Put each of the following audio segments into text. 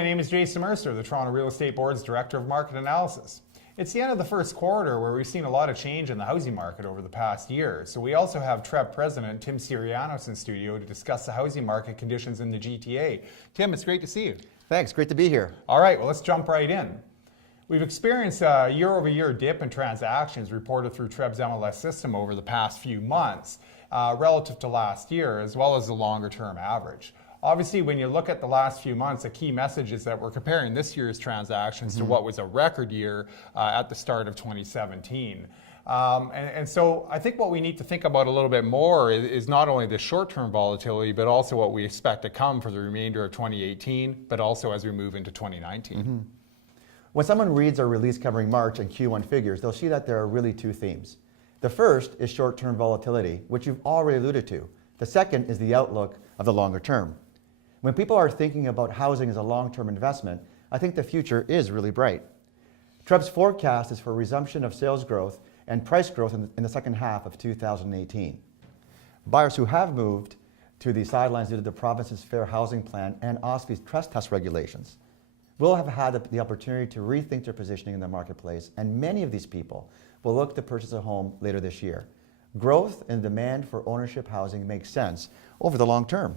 my name is Jason Mercer, the Toronto Real Estate Board's Director of Market Analysis. It's the end of the first quarter where we've seen a lot of change in the housing market over the past year. So we also have TREB President Tim Syranios in studio to discuss the housing market conditions in the GTA. Tim, it's great to see you. Thanks, great to be here. All right, well, let's jump right in. We've experienced a year-over-year dip in transactions reported through TREB's MLS system over the past few months relative to last year, as well as the longer-term average. Obviously, when you look at the last few months, a key message is that we're comparing this year's transactions to what was a record year at the start of 2017. And so I think what we need to think about a little bit more is not only the short-term volatility, but also what we expect to come for the remainder of 2018, but also as we move into 2019. When someone reads our release covering March and Q1 figures, they'll see that there are really two themes. The first is short-term volatility, which you've already alluded to. The second is the outlook of the longer term. When people are thinking about housing as a long-term investment, I think the future is really bright. TREB's forecast is for resumption of sales growth and price growth in the second half of 2018. Buyers who have moved to the sidelines due to the province's Fair Housing Plan and OSFI's trust test regulations will have had the opportunity to rethink their positioning in the marketplace, and many of these people will look to purchase a home later this year. Growth and demand for ownership housing makes sense over the long term.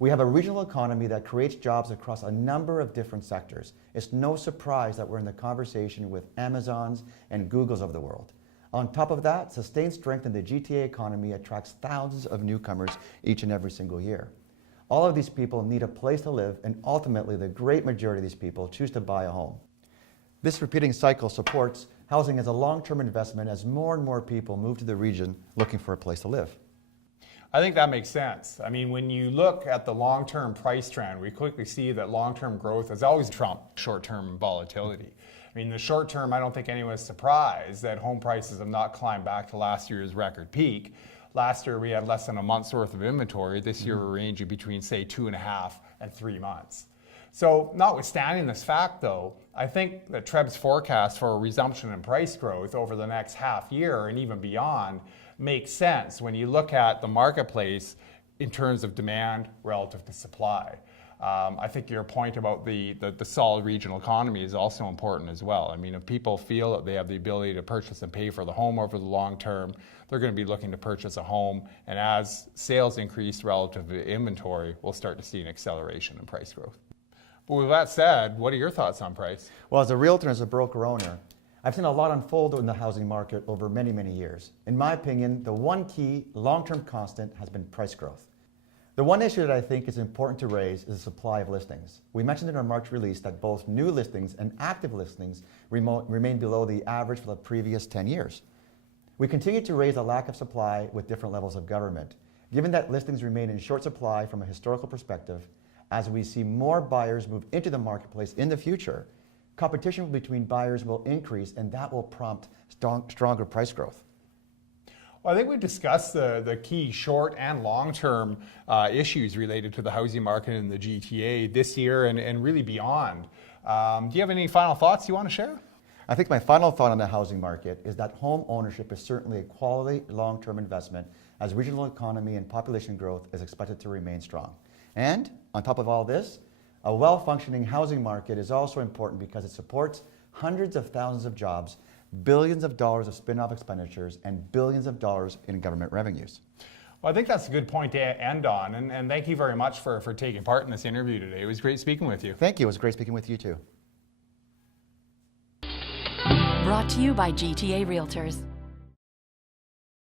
We have a regional economy that creates jobs across a number of different sectors. It's no surprise that we're in the conversation with Amazons and Googles of the world. On top of that, sustained strength in the GTA economy attracts thousands of newcomers each and every single year. All of these people need a place to live, and ultimately the great majority of these people choose to buy a home. This repeating cycle supports housing as a long-term investment as more and more people move to the region looking for a place to live. I think that makes sense. I mean, when you look at the long-term price trend, we quickly see that long-term growth has always trumped short-term volatility. I mean, the short term, I don't think anyone's surprised that home prices have not climbed back to last year's record peak. Last year, we had less than a month's worth of inventory. This year, we're ranging between, say, 2.5 and 3 months. So notwithstanding this fact, though, I think that TREB's forecast for a resumption in price growth over the next half year and even beyond makes sense when you look at the marketplace in terms of demand relative to supply. I think your point about the solid regional economy is also important as well. I mean, if people feel that they have the ability to purchase and pay for the home over the long term, they're going to be looking to purchase a home, and as sales increase relative to inventory, we'll start to see an acceleration in price growth. But with that said, what are your thoughts on price? Well, as a realtor and as a broker owner, I've seen a lot unfold in the housing market over many, many years. In my opinion, the one key long-term constant has been price growth. The one issue that I think is important to raise is the supply of listings. We mentioned in our March release that both new listings and active listings remain below the average for the previous 10 years. We continue to raise a lack of supply with different levels of government. Given that listings remain in short supply from a historical perspective, as we see more buyers move into the marketplace in the future, competition between buyers will increase, and that will prompt stronger price growth. Well, I think we've discussed the key short and long-term issues related to the housing market in the GTA this year and really beyond. Do you have any final thoughts you want to share? I think my final thought on the housing market is that home ownership is certainly a quality long-term investment as regional economy and population growth is expected to remain strong. And on top of all this, a well-functioning housing market is also important because it supports hundreds of thousands of jobs, billions of dollars of spin-off expenditures, and billions of dollars in government revenues. Well, I think that's a good point to end on, and thank you very much for taking part in this interview today. It was great speaking with you. Thank you. It was great speaking with you too. Brought to you by GTA Realtors.